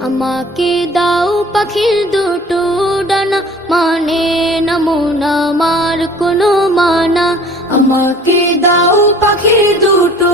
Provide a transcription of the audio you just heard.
আমাকে দাও পাখির দুটো ডানা, মানে না মন আমার কোনো মানা। আমাকে দাও পাখির দুটো